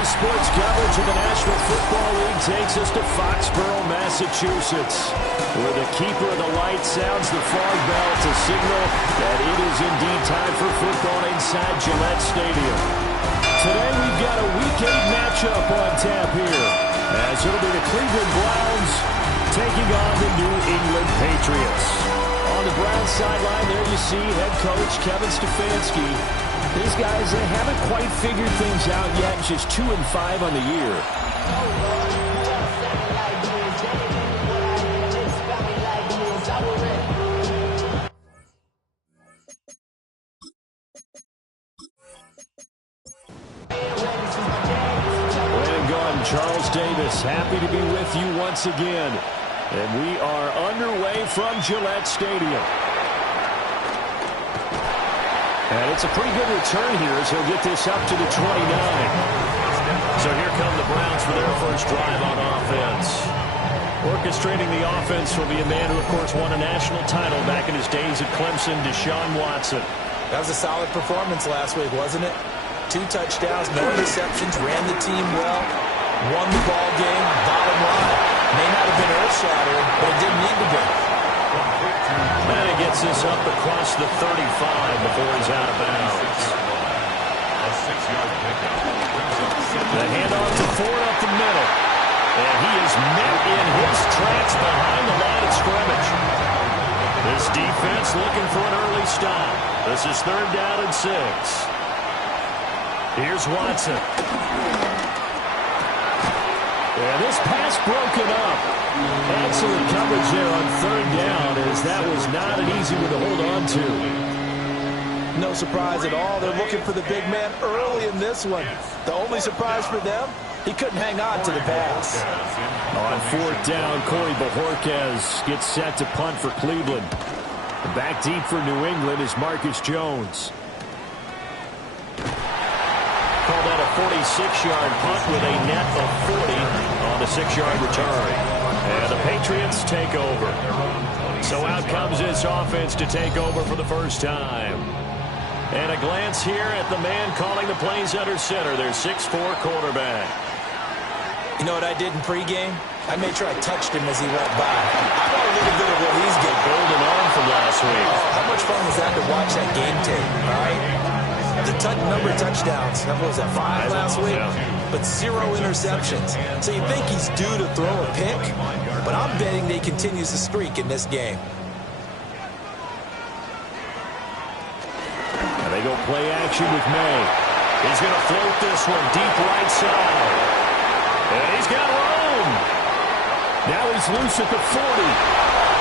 Daily sports coverage of the National Football League takes us to Foxborough, Massachusetts, where the keeper of the light sounds the fog bell to signal that it is indeed time for football inside Gillette Stadium. Today we've got a Week 8 matchup on tap here, as it'll be the Cleveland Browns taking on the New England Patriots. On the Browns sideline, there you see head coach Kevin Stefanski. These guys, they haven't quite figured things out yet, just 2-5 on the year. Brandon Gaudin, Charles Davis, happy to be with you once again. And we are underway from Gillette Stadium. And it's a pretty good return here as he'll get this up to the 29. So here come the Browns for their first drive on offense. Orchestrating the offense will be a man who, of course, won a national title back in his days at Clemson, Deshaun Watson. That was a solid performance last week, wasn't it? 2 touchdowns, no interceptions, ran the team well, won the ball game, bottom line. May not have been earth-shattering, but it didn't need to be. And he gets this up across the 35 before he's out of bounds. The handoff to Ford up the middle. And he is met in his tracks behind the line of scrimmage. This defense looking for an early stop. This is 3rd down and 6. Here's Watson. And this pass broken up. Excellent coverage there on 3rd down, as that was not an easy one to hold on to. No surprise at all. They're looking for the big man early in this one. The only surprise for them, he couldn't hang on to the pass. On 4th down, Corey Bojorquez gets set to punt for Cleveland. Back deep for New England is Marcus Jones. Called out a 46-yard punt with a net of 40 on the 6-yard return. And the Patriots take over. So out comes this offense to take over for the first time. And a glance here at the man calling the plays under center, their 6'4" quarterback. You know what I did in pregame? I made sure I touched him as he went by. I want a little bit of what he's getting. Golden arm from last week. Oh, how much fun was that to watch that game tape, all right? The number of touchdowns, what was that, 5 last week? Yeah. But 0 interceptions. So you think he's due to throw a pick? But I'm betting that he continues the streak in this game. And they go play action with May. He's going to float this one deep right side. And he's got room. Now he's loose at the 40.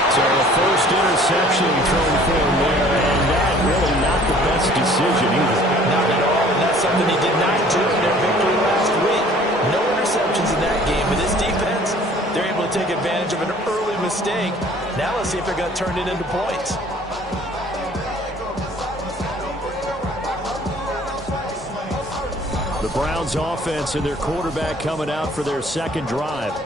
So the first interception thrown for him there, and that really not the best decision either. Not at all, and that's something he did not do in their victory last week. No interceptions in that game, but this defense, they're able to take advantage of an early mistake. Now let's see if they're going to turn it into points. The Browns offense and their quarterback coming out for their second drive.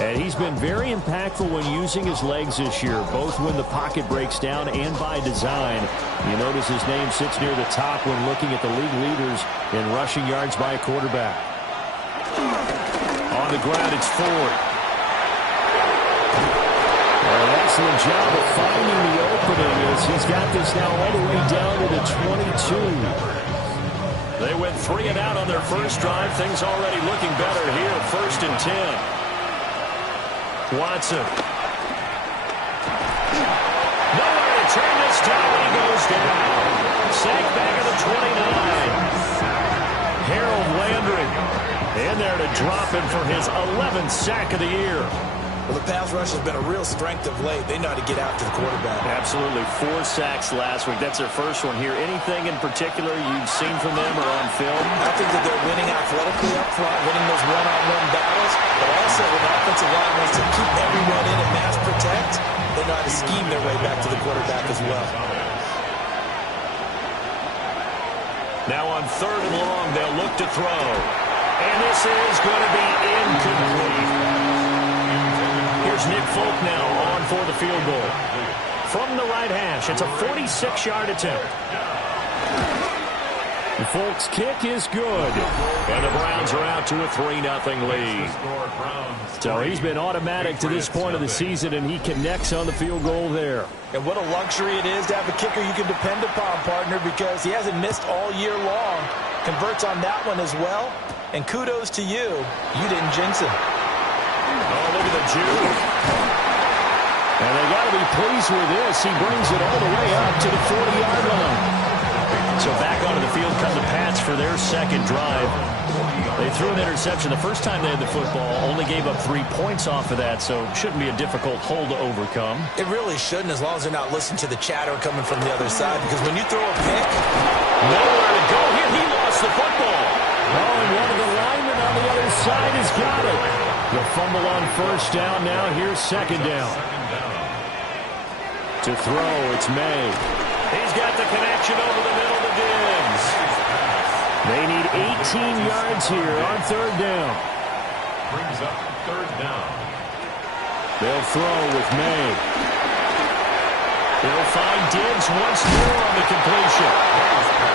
And he's been very impactful when using his legs this year, both when the pocket breaks down and by design. You notice his name sits near the top when looking at the league leaders in rushing yards by a quarterback. On the ground, it's Ford. An excellent job of finding the opening as he's got this now all the way down to the 22. They went 3 and out on their first drive. Things already looking better here at 1st and 10. Watson. Nowhere to turn this time. He goes down. Sacked back at the 29. Harold Landry in there to drop him for his 11th sack of the year. Well, the pass rush has been a real strength of late. They know how to get after the quarterback. Absolutely. 4 sacks last week. That's their first one here. Anything in particular you've seen from them or on film? I think that they're winning athletically up front, winning those one-on-one battles, but also when the offensive line wants to keep everyone in and mass protect, they know how to scheme their way back to the quarterback as well. Now on 3rd and long, they'll look to throw. And this is going to be incomplete. Here's Nick Folk now on for the field goal. From the right hash, it's a 46-yard attempt. The Folks' kick is good. And the Browns are out to a 3-0 lead. So he's been automatic to this point of the season, and he connects on the field goal there. And what a luxury it is to have a kicker you can depend upon, partner, because he hasn't missed all year long. Converts on that one as well. And kudos to you. You didn't jinx him. Oh, look at the juke. And they got to be pleased with this. He brings it all the way up to the 40-yard line. So back onto the field come the Pats for their second drive. They threw an interception the first time they had the football, only gave up 3 points off of that, so shouldn't be a difficult hole to overcome. It really shouldn't, as long as they're not listening to the chatter coming from the other side, because when you throw a pick, nowhere to go here. He lost the football. Oh, and one of the linemen on the other side has got it. The fumble on first down. Now here's second down. To throw, it's May. He's got the connection over the middle to Diggs. They need 18 yards here on third down. Brings up third down. They'll throw with May. They'll find Diggs once more on the completion.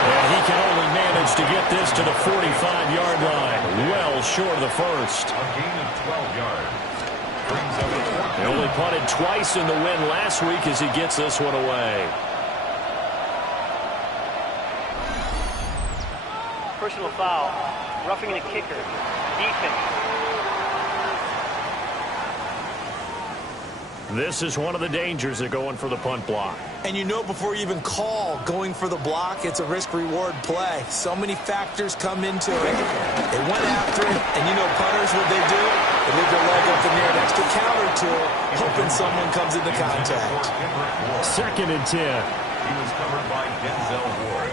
And he can only manage to get this to the 45-yard line. Well short of the first. A gain of 12 yards. Brings up a fourth. They only punted twice in the win last week as he gets this one away. Personal foul, roughing the kicker, defense. This is one of the dangers of going for the punt block. and you know before you even call going for the block, it's a risk-reward play. So many factors come into it. They went after it, and you know punters, what they do? They leave their leg up in the air an extra count or two, hoping someone comes into contact. 2nd and 10. He was covered by Denzel Ward.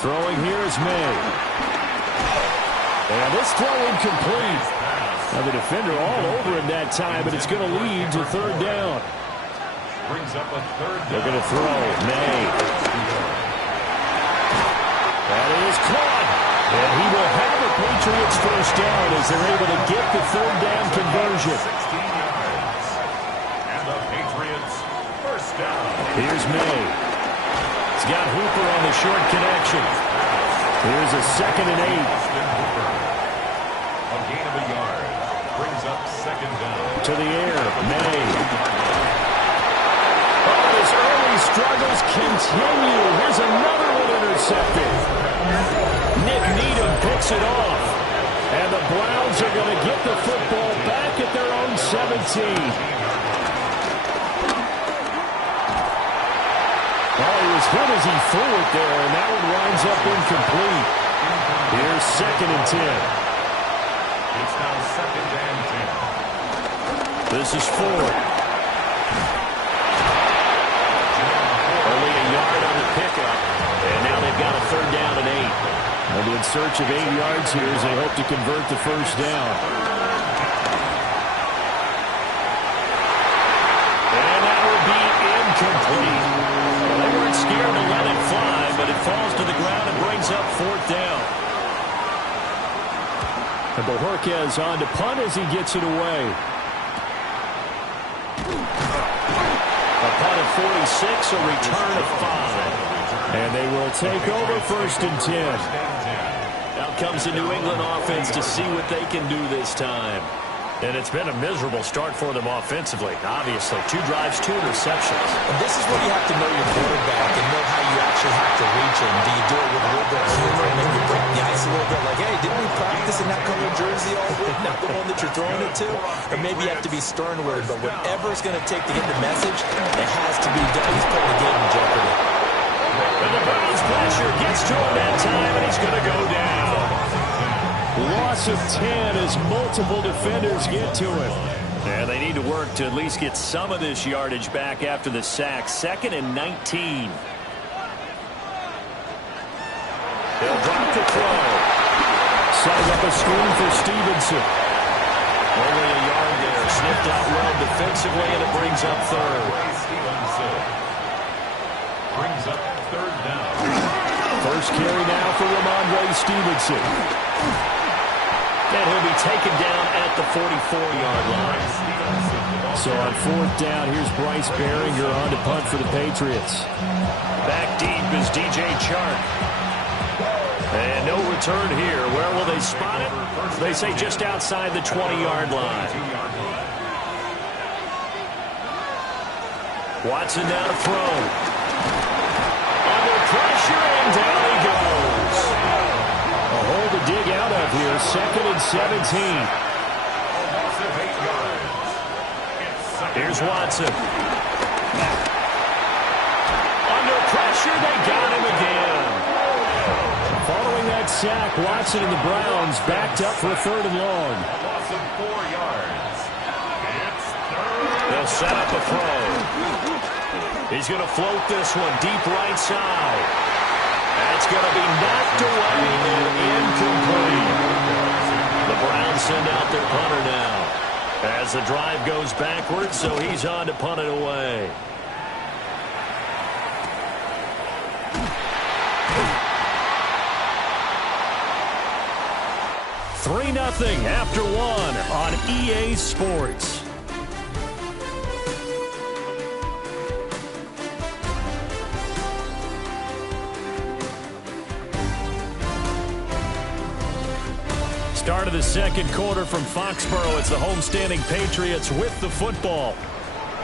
Throwing here is May. And this throw incomplete. Now the defender all over him that time, but it's going to lead to 3rd down. Brings up a 3rd down. They're going to throw. May. That is caught. And he will have the Patriots first down as they're able to get the 3rd down conversion. 16 yards. And the Patriots first down. Here's May. He's got Hooper on the short connection. Here's a 2nd and 8. A gain of a yard. Brings up 2nd down. To the air. May. Oh, his early struggles continue. Here's another one intercepted. Nick Needham picks it off. And the Browns are going to get the football back at their own 17. Oh, he was hit as he threw it there, and that one winds up incomplete. Here's 2nd and 10. It's now 2nd and 10. This is Ford. Only a yard on the pickup, and now they've got a 3rd down and 8. They'll be in search of 8 yards here as they hope to convert the first down. And that will be incomplete. They weren't scared to let it fly, but it falls to the ground and brings up 4th down. And Bojorquez on to punt as he gets it away. A punt of 46, a return of 5. And they will take over 1st and 10. Out comes the New England offense to see what they can do this time. And it's been a miserable start for them offensively, obviously. 2 drives, 2 interceptions. And this is where you have to know your quarterback and know how you actually have to reach him. Do you do it with a little bit of humor and maybe break the ice a little bit? Like, hey, didn't we practice in that color jersey all week? Not the one that you're throwing it to? Or maybe you have to be stern with it. But whatever it's going to take to get the message, it has to be done. He's putting the game in jeopardy. And the Browns pressure gets to him that time, and he's going to go down. Loss of 10 as multiple defenders get to him. And they need to work to at least get some of this yardage back after the sack. 2nd and 19. They'll drop the throw. Setting up a screen for Stevenson. Only a yard there. Sniffed out well defensively, and it brings up 3rd. Stevenson brings up 3rd down. First carry now for Ramondre Stevenson. And he'll be taken down at the 44-yard line. So on 4th down, here's Bryce Behringer on to punt for the Patriots. Back deep is DJ Chark. And no return here. Where will they spot it? They say just outside the 20-yard line. Watson now to throw. Under pressure, and down he goes. A hole to dig out of here. 2nd and 17. Here's Watson. Under pressure, they got him again. Following that sack, Watson and the Browns backed up for a 3rd and long. They'll set up a throw. He's going to float this one deep right side. That's going to be knocked away and incomplete. The Browns send out their punter now as the drive goes backwards, so he's on to punt it away. Three 3-0 after 1 on EA Sports. Start of the 2nd quarter from Foxborough. It's the homestanding Patriots with the football.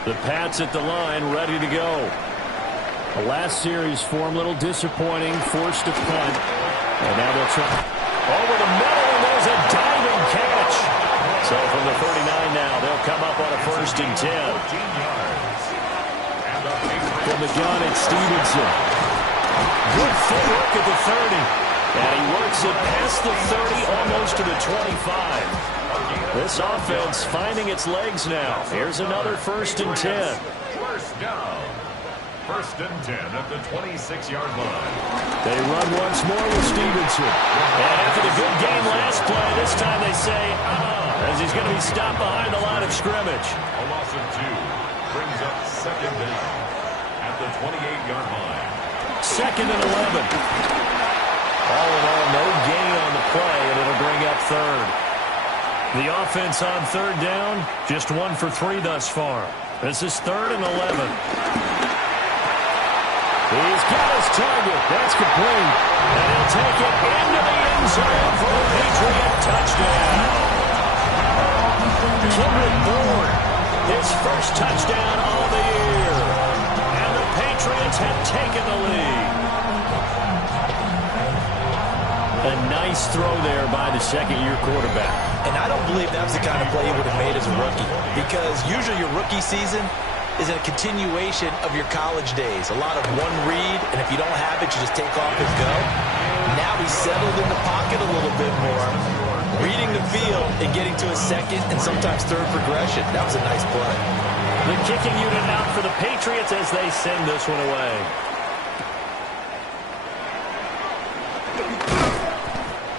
The Pats at the line, ready to go. The last series form, a little disappointing, forced to punt. And now they'll try over the middle, and there's a diving catch. So from the 39 now, they'll come up on a 1st and 10. From the gun, it's Stevenson. Good footwork at the 30. And he works it past the 30, almost to the 25. This offense finding its legs now. Here's another 1st and 10. First down. 1st and 10 at the 26-yard line. They run once more with Stevenson. And after the good game last play, this time they say, as he's going to be stopped behind the line of scrimmage. A loss of 2 brings up 2nd down at the 28-yard line. 2nd and 11. All in all, no gain on the play, and it'll bring up 3rd. The offense on 3rd down, just 1 for 3 thus far. This is 3rd and 11. He's got his target. That's complete. And he'll take it into the end zone for a Patriot touchdown. Kendrick Bourne, his 1st touchdown of the year. And the Patriots have taken the lead. A nice throw there by the 2nd-year quarterback. And I don't believe that was the kind of play he would have made as a rookie, because usually your rookie season is a continuation of your college days. A lot of one read, and if you don't have it, you just take off and go. Now he's settled in the pocket a little bit more, reading the field and getting to a 2nd and sometimes 3rd progression. That was a nice play. The kicking unit out for the Patriots as they send this one away.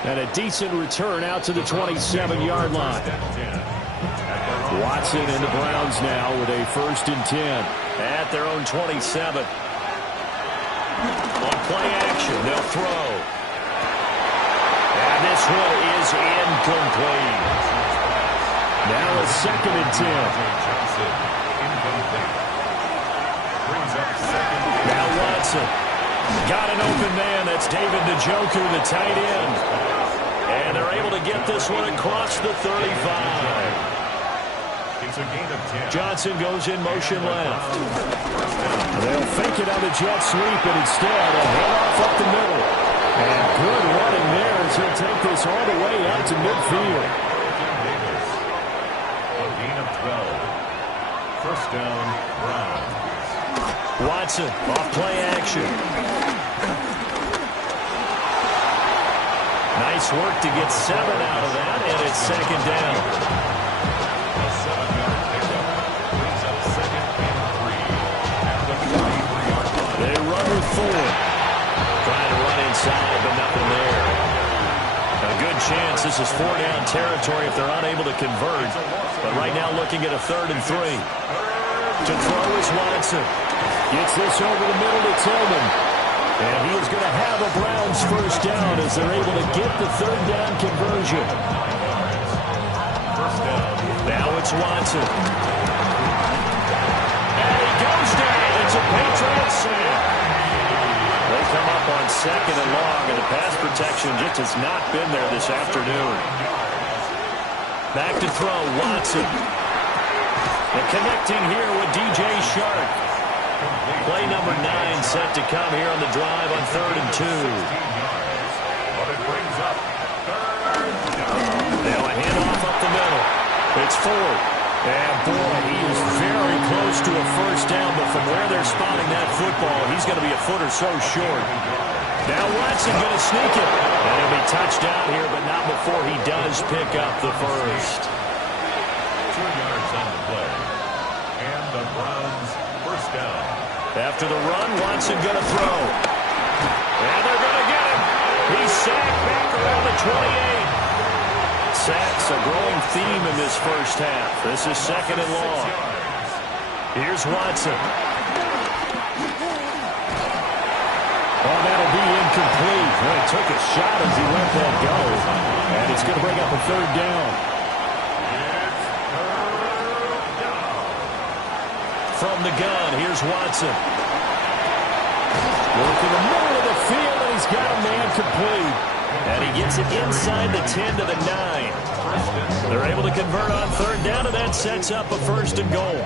And a decent return out to the 27-yard line. Watson and the Browns now with a 1st and 10. At their own 27. On play action, they'll throw. And this one is incomplete. Now a 2nd and 10. Now Watson. Got an open man. That's David Njoku, the tight end. And they're able to get this one across the 35. It's a gain of 10. Johnson goes in motion left. They'll fake it on the jet sweep, and instead a handoff up the middle. And good running there as he'll take this all the way out to midfield. A gain of 12. 1st down, Browns. Watson off play action. Nice work to get 7 out of that, and it's 2nd down. A 7-yard pickup brings up 2nd and 3 at the 43-yard line. They run with Ford. Trying to run inside, but nothing there. A good chance this is 4-down territory if they're unable to convert. But right now looking at a 3rd and 3. To throw is Watson. Gets this over the middle to Tillman. And he is going to have a Browns 1st down as they're able to get the 3rd down conversion. First down. Now it's Watson. second and long, and the pass protection just has not been there this afternoon. Back to throw, Watson. And connecting here with DJ Shark. Play number 9 set to come here on the drive on 3rd and 2. But it brings up 3rd down. Now a handoff up the middle. It's Ford. And boy, he is very close to a first down, but from where they're spotting that football, he's going to be a foot or so short. Now Watson going to sneak it. And he'll be touched down here, but not before he does pick up the first. 2 yards on the play. And the Browns first down. After the run, Watson going to throw. And they're going to get him. He's sacked back around the 28. Sacks a growing theme in this first half. This is 2nd and long. Here's Watson. Oh, that'll be incomplete. Well, he took a shot as he let that go. And it's going to bring up a 3rd down. From the gun, here's Watson. Working the middle of the field, and he's got a man complete. And he gets it inside the 10 to the 9. They're able to convert on 3rd down, and that sets up a 1st and goal.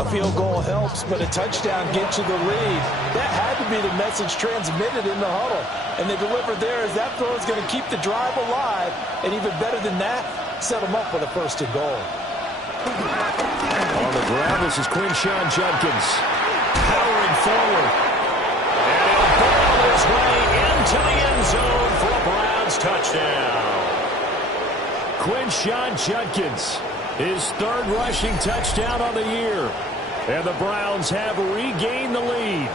A field goal helps, but a touchdown gets you the lead. That had to be the message transmitted in the huddle. And they delivered theirs. That throw is going to keep the drive alive. And even better than that, set them up with a 1st and goal. On the ground, this is Quinshawn Judkins. Powering forward. And he'll ball his way into the end zone for a Browns touchdown. Quinshawn Judkins, his 3rd rushing touchdown on the year. And the Browns have regained the lead.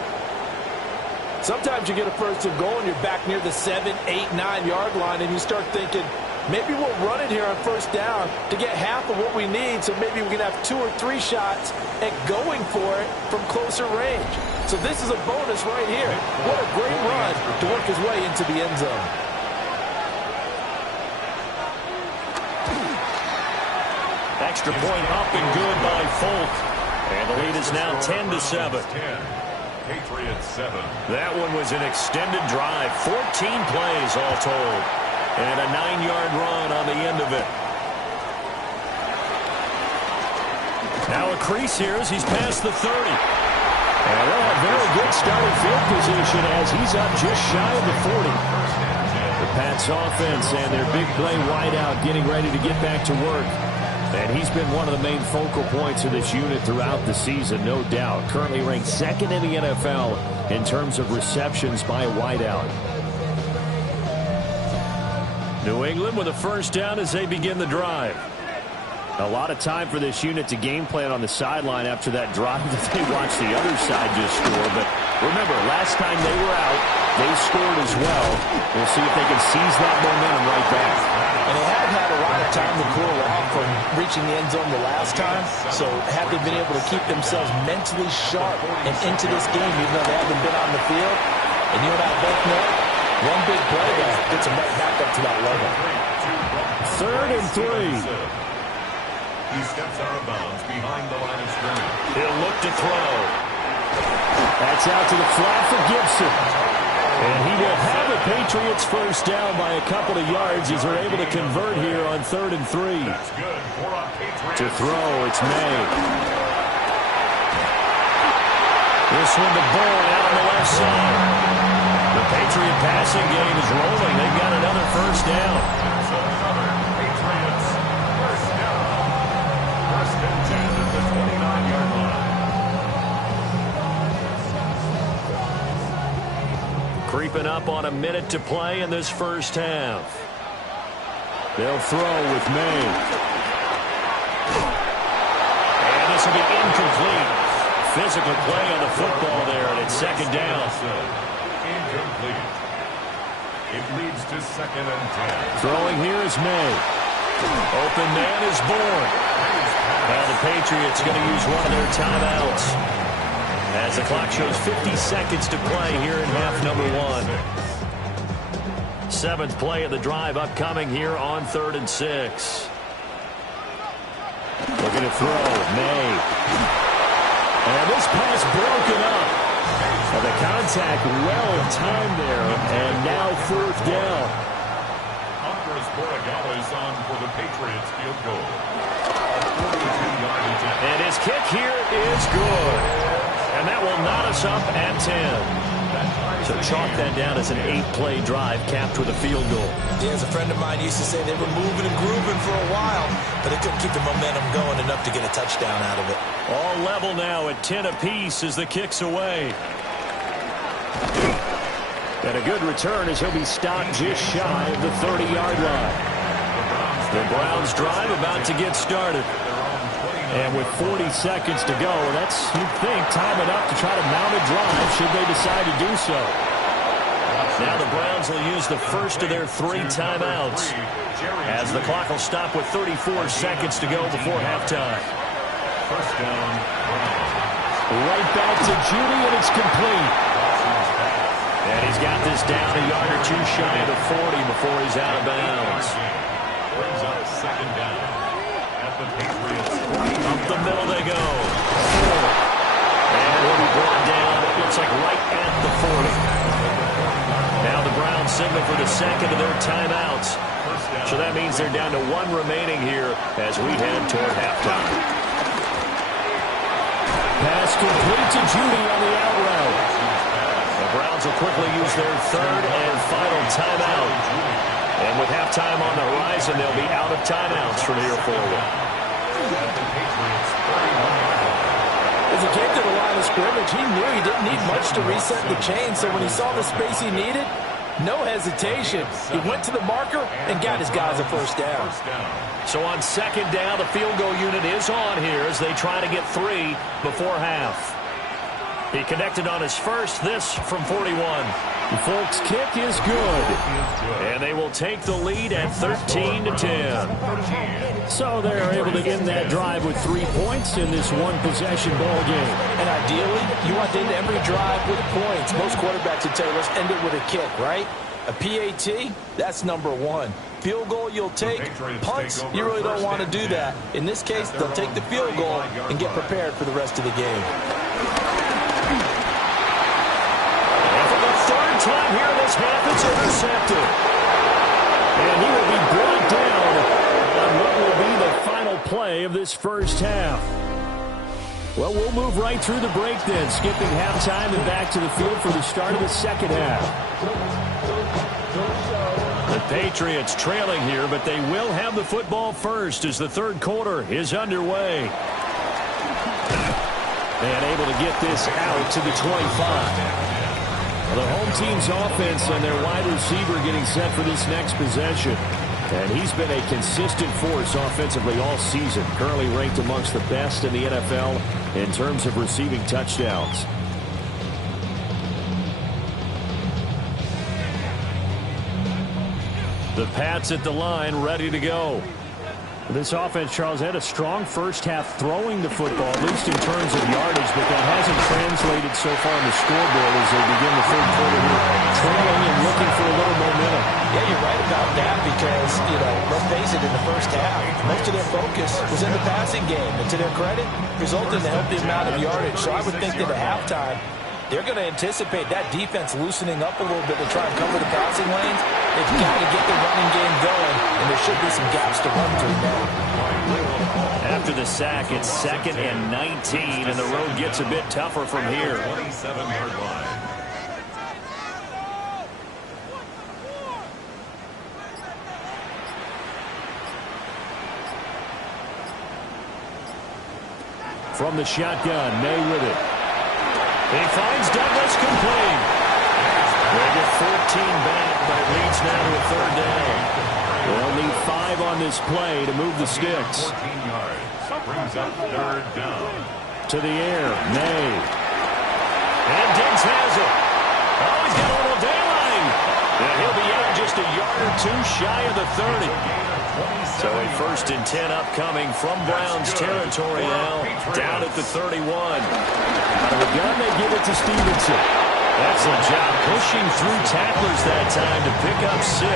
Sometimes you get a 1st and goal and you're back near the 7, 8, 9 yard line and you start thinking, maybe we'll run it here on 1st down to get half of what we need, so maybe we can have 2 or 3 shots at going for it from closer range. So this is a bonus right here. What a great run to work his way into the end zone. Extra point up and good by Folk. And the lead is now 10 to 7. 10. Patriots 7. That one was an extended drive. 14 plays all told. And a 9-yard run on the end of it. Now a crease here as he's past the 30. And they'll have very good starting field position as he's up just shy of the 40. The Pats offense and their big play wideout getting ready to get back to work. And he's been one of the main focal points of this unit throughout the season, no doubt. Currently ranked 2nd in the NFL in terms of receptions by a wideout. New England with a 1st down as they begin the drive. A lot of time for this unit to game plan on the sideline after that drive that they watched the other side just score. But remember, last time they were out, they scored as well. We'll see if they can seize that momentum right back. And they haven't had a lot of time to cool off from reaching the end zone the last time. So have they been able to keep themselves mentally sharp and into this game even though they haven't been on the field? And you and I both know one big play there gets them right back up to that level. 3rd and 3. He steps out of bounds behind the line of scrimmage. He'll look to throw. That's out to the flat for Gibson. And he will have the Patriots 1st down by a couple of yards as they're able to convert here on 3rd and 3. That's good for a Patriot. To throw, it's May. This one to Bourne out on the left side. The Patriot passing game is rolling. They've got another 1st down. That's another Patriots 1st down. 1st and 10 at the 29-yard line. Creeping up on a minute to play in this first half. They'll throw with May. And this will be incomplete. Physical play on the football there, and it's 2nd down. Incomplete. It leads to 2nd and 10. Throwing here is May. Open man is Bourne. Now the Patriots going to use one of their timeouts. As the clock shows 50 seconds to play here in half number 1. 7th play of the drive upcoming here on 3rd and 6. Looking to throw. May. And this pass broken up. And the contact well timed there. And now fourth down. Andres Borregales is on for the Patriots field goal. 42-yard attempt. And his kick here is good. And that will knot us up at 10. So chalk that down as an 8-play drive capped with a field goal. Yeah, as a friend of mine used to say, they were moving and grooving for a while, but they couldn't keep the momentum going enough to get a touchdown out of it. All level now at 10 apiece as the kick's away. And a good return as he'll be stopped just shy of the 30-yard line. The Browns drive about to get started. And with 40 seconds to go, that's, you'd think, time enough to try to mount a drive should they decide to do so. Now the Browns will use the first of their 3 timeouts as the clock will stop with 34 seconds to go before halftime. First down. Right back to Judy, and it's complete. And he's got this down a yard or two shy of the 40 before he's out of bounds. Brings up second down at the Patriots. Up the middle they go. And will be brought down, it looks like right at the 40. Now the Browns signal for the second of their timeouts. So that means they're down to 1 remaining here as we head toward halftime. Pass complete to Judy on the out route. The Browns will quickly use their third and final timeout. And with halftime on the horizon, they'll be out of timeouts from here forward. As he came to the line of scrimmage, he knew he didn't need much to reset the chain, so when he saw the space he needed, no hesitation. He went to the marker and got his guys a first down. So on second down, the field goal unit is on here as they try to get 3 before half. He connected on his first, this from 41. The Folks' kick is good. And they will take the lead at 13-10. So they're able to end that drive with 3 points in this one-possession ball game. And ideally, you want to end every drive with points. Most quarterbacks would tell you, let's end it with a kick, right? A PAT, that's number 1. Field goal you'll take. Punts, you really don't want to do that. In this case, they'll take the field goal and get prepared for the rest of the game. Time here in this half, it's intercepted. And he will be brought down on what will be the final play of this first half. Well, we'll move right through the break then, skipping halftime and back to the field for the start of the second half. The Patriots trailing here, but they will have the football first as the third quarter is underway. And able to get this out to the 25. The home team's offense and their wide receiver getting set for this next possession. And he's been a consistent force offensively all season, currently ranked amongst the best in the NFL in terms of receiving touchdowns. The Pats at the line, ready to go. This offense, Charles, had a strong first half throwing the football, at least in terms of yardage, but that hasn't translated so far on the scoreboard as they begin the third quarter here, trailing and looking for a little momentum. Yeah, you're right about that because, let's face it, in the first half, most of their focus was in the passing game. And to their credit, resulted in a healthy amount of yardage. So I would think that at halftime, they're going to anticipate that defense loosening up a little bit to try and cover the passing lanes. They've got to get the running game going, and there should be some gaps to run through now. After the sack, it's 2nd and 19, and the road gets a bit tougher from here. 27-yard line. From the shotgun, May with it. He finds Douglas complete. They get 14 back, but it leads now to a third down. They'll need 5 on this play to move the sticks. 14 yards. Brings up third down. To the air, May. And Diggs has it. Oh, he's got a little daylight. And he'll be out just a yard or two shy of the 30. So a 1st and 10 upcoming from Browns territory now, down at the 31. Out of the gun, they give it to Stevenson. Excellent job pushing through tacklers that time to pick up 6.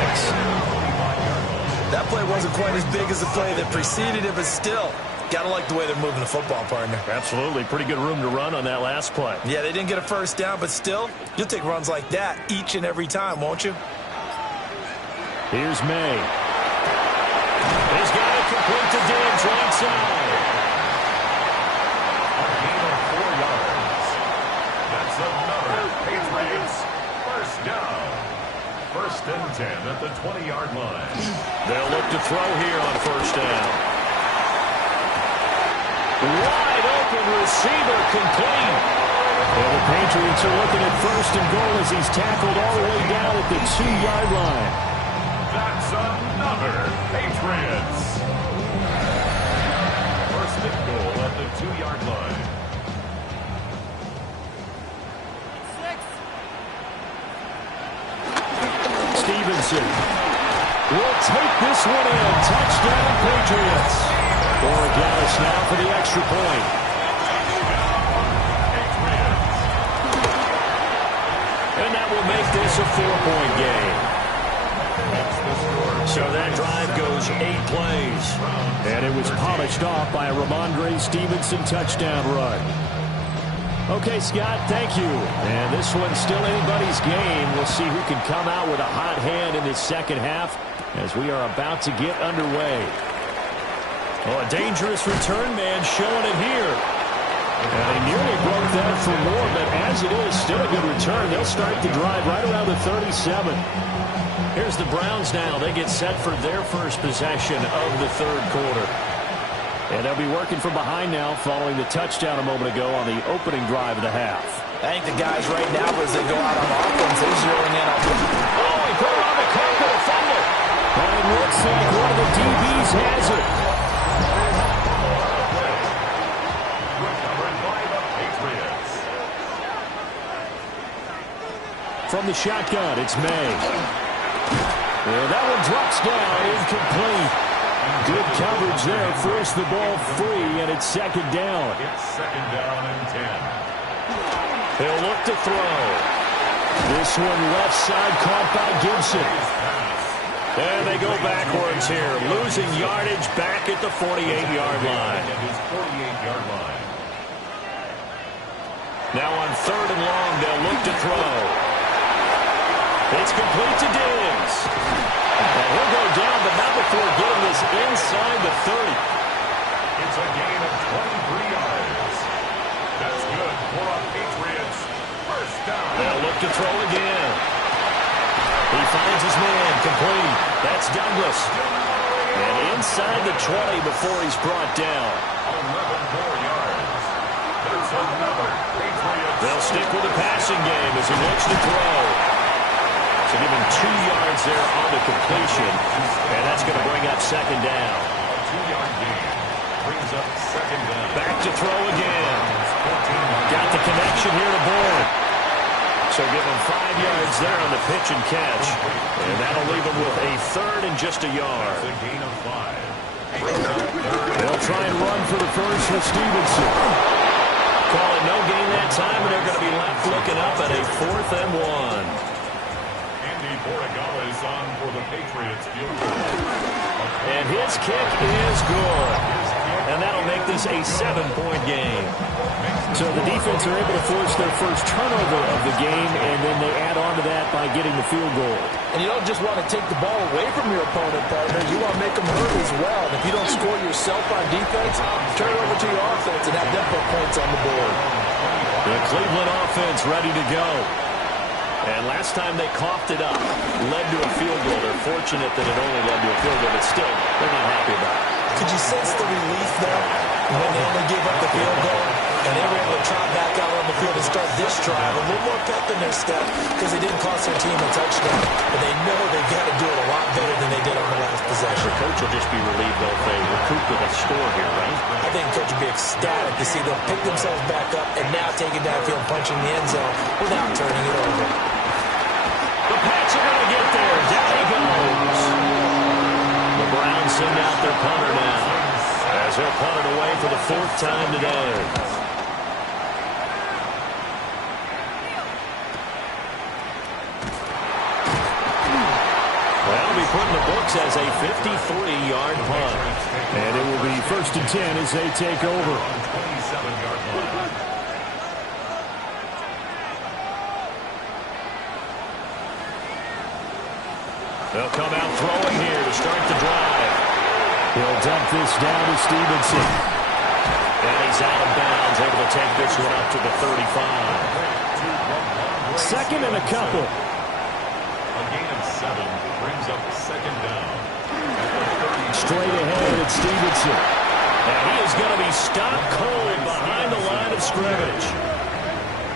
That play wasn't quite as big as the play that preceded it, but still, Gotta like the way they're moving the football, partner. Absolutely. Pretty good room to run on that last play. Yeah, they didn't get a first down, but still, you'll take runs like that each and every time, won't you? Here's May. He's got it complete to Diggs, right side. A gain of 4 yards. That's another Patriots first down. 1st and 10 at the 20-yard line. They'll look to throw here on first down. Wide open receiver complete. Well, the Patriots are looking at 1st and goal as he's tackled all the way down at the 2-yard line. That's another Patriots. 1st and goal at the 2-yard line. Stevenson will take this one in. Touchdown, Patriots. Borregales now for the extra point. And that will make this a 4-point game. So that drive goes 8 plays. And it was polished off by a Ramondre Stevenson touchdown run. Okay, Scott, thank you. And this one's still anybody's game. We'll see who can come out with a hot hand in this second half as we are about to get underway. Oh, a dangerous return man showing it here. And they nearly broke that for more, but as it is, still a good return. They'll start the drive right around the 37. Here's the Browns now. They get set for their first possession of the 3rd quarter. And they'll be working from behind now following the touchdown a moment ago on the opening drive of the half. I think the guys right now, as they go out on offense, they're zeroing in on Oh, he put it on the carpet, a fumble. And it looks like one of the DBs has it. Recovered by the Patriots. From the shotgun, it's May. And that one drops down, incomplete. Good coverage there, forced the ball free, and it's 2nd down. It's 2nd down and 10. He'll look to throw. This one left side caught by Gibson. And they go backwards here, losing yardage back at the 48-yard line. At his 48-yard line. Now on 3rd and long, they'll look to throw. It's complete to Diggs. And he'll go down, but not before getting this inside the 30. It's a gain of 23 yards. That's good for a Patriots first down. They'll look to throw again. He finds his man, complete. That's Douglas. And inside the 20 before he's brought down. 11 more yards. There's another Patriots. They'll stick with the passing game as he looks to throw. So give him 2 yards there on the completion. And that's going to bring up 2nd down. A 2-yard gain brings up 2nd down. Back to throw again. Got the connection here to Bourne. So give him 5 yards there on the pitch and catch. And that'll leave him with a 3rd and just a yard. That's a gain of 5. They'll try and run for the first with Stevenson. Call it no gain that time, and they're going to be left looking up at a 4th and 1. Borregales on for the Patriots field goal. And his kick is good. And that'll make this a 7-point game. So the defense are able to force their first turnover of the game, and then they add on to that by getting the field goal. And you don't just want to take the ball away from your opponent, partner. You want to make them hurt as well. And if you don't score yourself on defense, turn it over to your offense and have them put points on the board. The Cleveland offense ready to go. And last time they coughed it up, led to a field goal. They're fortunate that it only led to a field goal, but still, they're not happy about it. Could you sense the relief, though, when they only gave up the field goal? And they were able to trot back out on the field and start this drive. A little more pep in their step because they didn't cost their team a touchdown. But they know they've got to do it a lot better than they did on the last possession. The coach will just be relieved though if they recoup with a score here, right? I think the coach would be ecstatic to see them pick themselves back up and now take it downfield, punching the end zone without turning it over. The Pats are going to get there. Down he goes. The Browns send out their punter now as they'll punt it away for the 4th time today. That'll be put in the books as a 53-yard punt. And it will be 1st and 10 as they take over. 27-yard line. They'll come out throwing here to start the drive. He'll dump this down to Stevenson. And he's out of bounds, able to take this one up to the 35. 2nd and a couple. A gain of 7 brings up 2nd down. Straight ahead at Stevenson. And he is going to be stopped cold behind the line of scrimmage.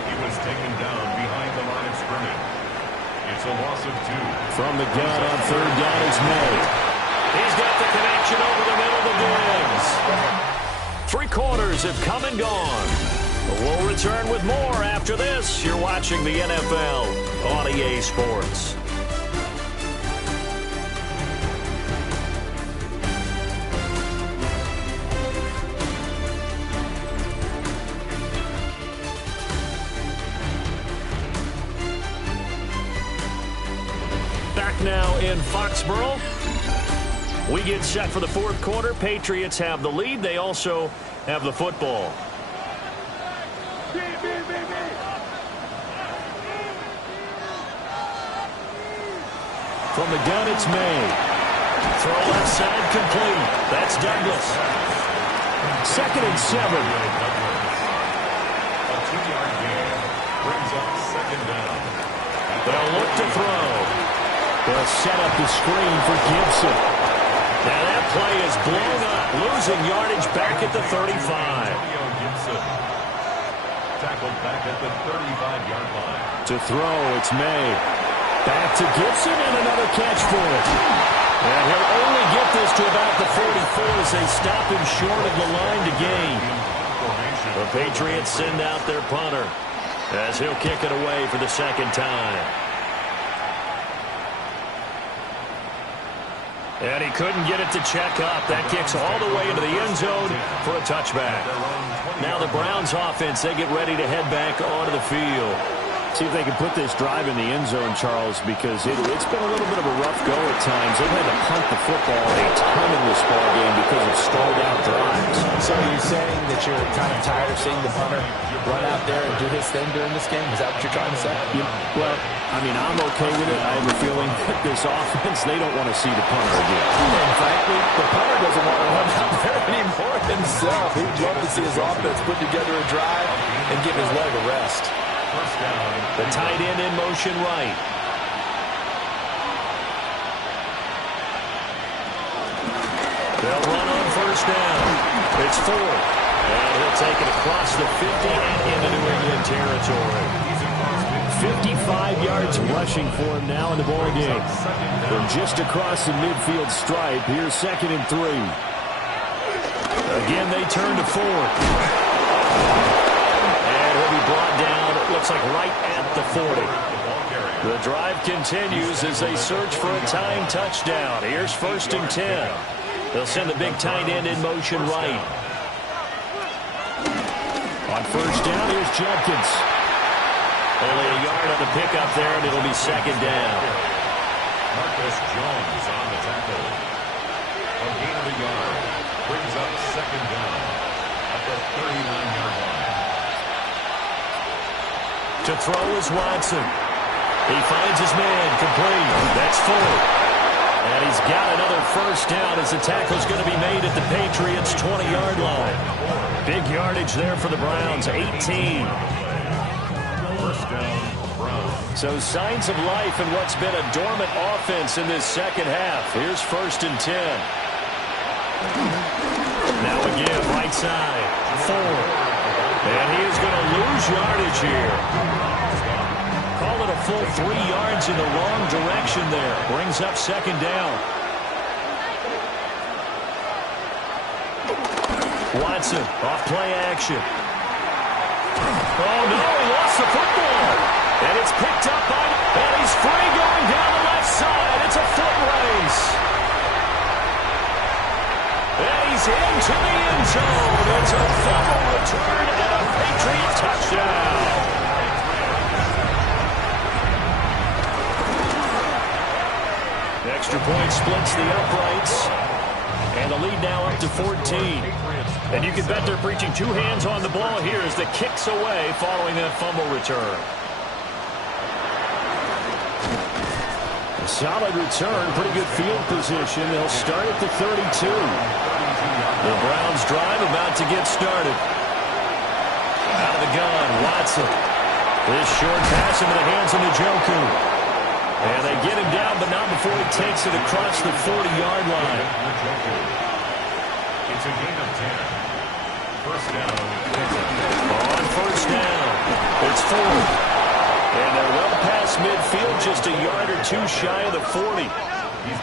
He was taken down behind the line of scrimmage. It's a loss of 2. From the gun on 3rd down is May. He's got the connection over the middle of Diggs. 3 quarters have come and gone. We'll return with more after this. You're watching the NFL on EA Sports. Now in Foxborough. We get set for the 4th quarter. Patriots have the lead. They also have the football. From the gun, it's May. Throw left side complete. That's Douglas. 2nd and 7. A 2-yard gain brings up 2nd down. They'll look to throw. They'll set up the screen for Gibson. Now that play is blown up, losing yardage back at the 35. Gibson tackled back at the 35-yard line. To throw, it's May. Back to Gibson and another catch for it. And he'll only get this to about the 44 as they stop him short of the line to gain. The Patriots send out their punter as he'll kick it away for the 2nd time. And he couldn't get it to check up. That kicks all the way into the end zone for a touchback. Now the Browns offense, they get ready to head back onto the field. See if they can put this drive in the end zone, Charles, because it's been a little bit of a rough go at times. They've had to punt the football a ton in this ball game because of stalled out drives. So you're saying that you're kind of tired of seeing the punter run out there and do his thing during this game? Is that what you're trying to say? Well, I mean, I'm okay with it. I have a feeling that this offense, they don't want to see the punter again. And frankly, the punter doesn't want to run out there anymore himself. He'd love to see his offense put together a drive and give his leg a rest. The tight end in motion right. They'll run on 1st down. It's 4th. And he'll take it across the 50 and into New England territory. 55 yards rushing for him now in the ball game. From just across the midfield stripe, here's 2nd and 3. Again, they turn to 4th. And he'll be brought down, it looks like right at the 40. The drive continues as they search for a timed touchdown. Here's 1st and 10. They'll send the big tight end in motion right. On 1st down, here's Jenkins. Only a yard on the pickup there, and it'll be 2nd down. Marcus Jones on the tackle. A gain of a yard brings up 2nd down at the 39-yard line. To throw is Watson. He finds his man complete. That's 4. And he's got another 1st down as the tackle's going to be made at the Patriots' 20-yard line. Big yardage there for the Browns, 18. 1st down, Browns. So signs of life in what's been a dormant offense in this 2nd half. Here's 1st and 10. Now again, right side, 4. And he is going to lose yardage here. Call it a full 3 yards in the wrong direction there. Brings up 2nd down. Watson off play action. Oh, no, he lost the football. And it's picked up by, and he's free going down the left side. It's a foot race. And he's into the end zone. It's a fumble return and a Patriot touchdown. Extra point splits the uprights. And the lead now up to 14. And you can bet they're preaching two hands on the ball here as the kick's away following that fumble return. A solid return, pretty good field position. They'll start at the 32. The Browns drive about to get started. Out of the gun, Watson. This short pass into the hands of Njoku. And they get him down, but not before he takes it across the 40-yard line. It's a gain of 10. First down. On first down, it's 4. And they're well past midfield, just a yard or two shy of the 40.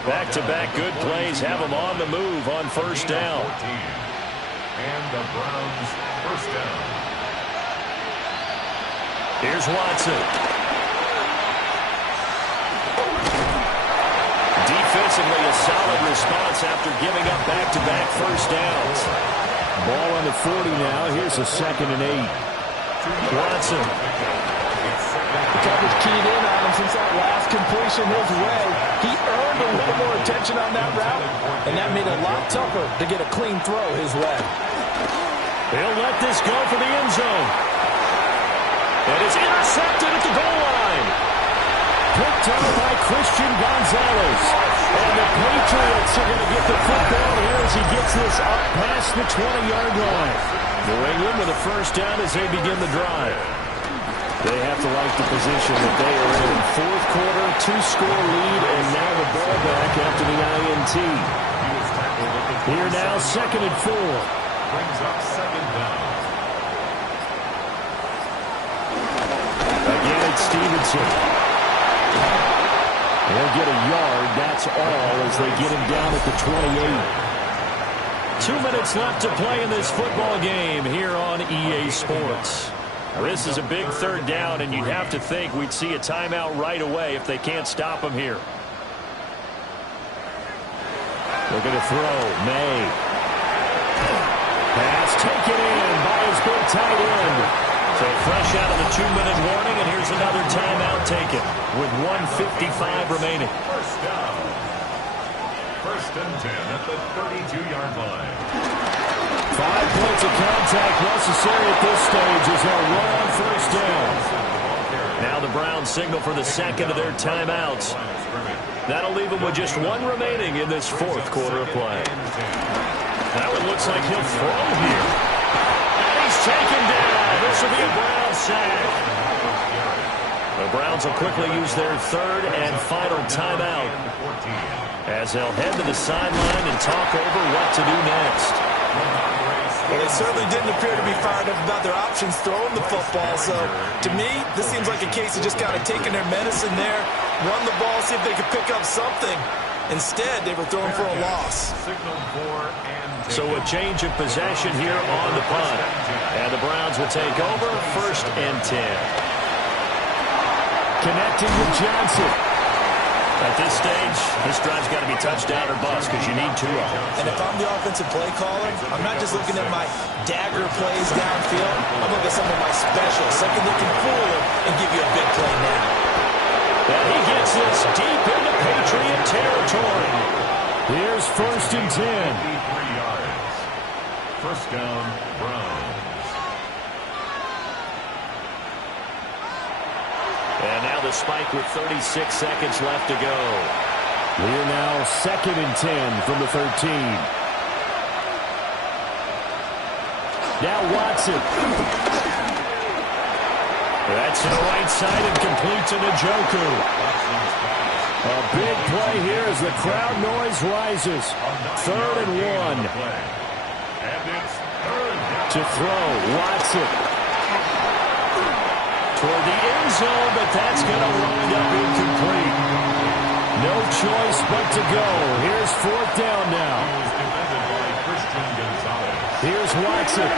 Back-to-back good plays have them on the move on first down. And the Browns first down. Here's Watson. Defensively, a solid response after giving up back-to-back first downs. Ball on the 40 now. Here's a 2nd and 8. Watson. The coverage keyed in on him since that last completion his way. He earned a little more attention on that route, and that made it a lot tougher to get a clean throw his way. He'll let this go for the end zone. It is intercepted at the goal line. Picked up by Christian Gonzalez. And the Patriots are going to get the football here as he gets this up past the 20-yard line. New England with a first down as they begin the drive. They have to like the position that they are in. Fourth quarter, 2-score lead, and now the ball back after the INT. Here now, 2nd and 4. Brings up 2nd down. Again, it's Stevenson. They'll get a yard, that's all, as they get him down at the 28. 2 minutes left to play in this football game here on EA Sports. Now, this is a big third down, and you'd have to think we'd see a timeout right away if they can't stop him here. Looking to throw, May. Pass taken in by his big tight end. So fresh out of the 2-minute warning, and here's another timeout taken with 1:55 remaining. First down. 1st and 10 at the 32-yard line. 5 points of contact necessary at this stage as they'll run on first down. Now the Browns signal for the second of their timeouts. That'll leave them with just 1 remaining in this 4th quarter of play. That one looks like he'll throw here. And he's taken down. This will be a Browns sack. The Browns will quickly use their 3rd and final timeout as they'll head to the sideline and talk over what to do next. Well, they certainly didn't appear to be fired up about their options throwing the football. So, to me, this seems like a case of just kind of taking their medicine there, run the ball, see if they could pick up something. Instead, they were throwing for a loss. So a change of possession here on the punt. And the Browns will take over 1st and 10. Connecting with Johnson. At this stage, this drive's got to be touchdown or bust because you need 2 of them. And if I'm the offensive play caller, I'm not just looking at my dagger plays downfield. I'm looking at some of my specials, something that can fool him and give you a big play now. And he gets this deep into Patriot territory. Here's 1st and 10. 83 yards. First down, Browns. And now the spike with 36 seconds left to go. We're now 2nd and 10 from the 13. Now Watson. That's to the right side and complete to Njoku. A big play here as the crowd noise rises. 3rd and 1. To throw, Watson. Toward the end zone, but that's going to wind up incomplete. No choice but to go. Here's 4th down now. Here's Watson.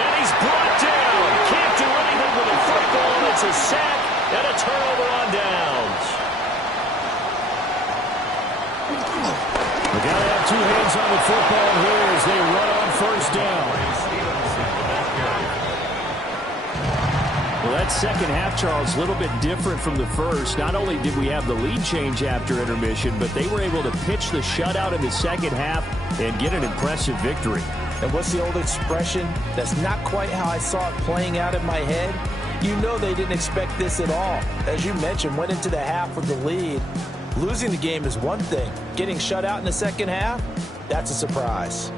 And he's brought down. Can't do anything with a football. It's a sack and a turnover on downs. They got to have 2 hands on the football here as they run on first down. Well, that second half, Charles, a little bit different from the first. Not only did we have the lead change after intermission, but they were able to pitch the shutout in the second half and get an impressive victory. And what's the old expression? That's not quite how I saw it playing out in my head. You know they didn't expect this at all. As you mentioned, went into the half with the lead. Losing the game is one thing. Getting shut out in the second half, that's a surprise.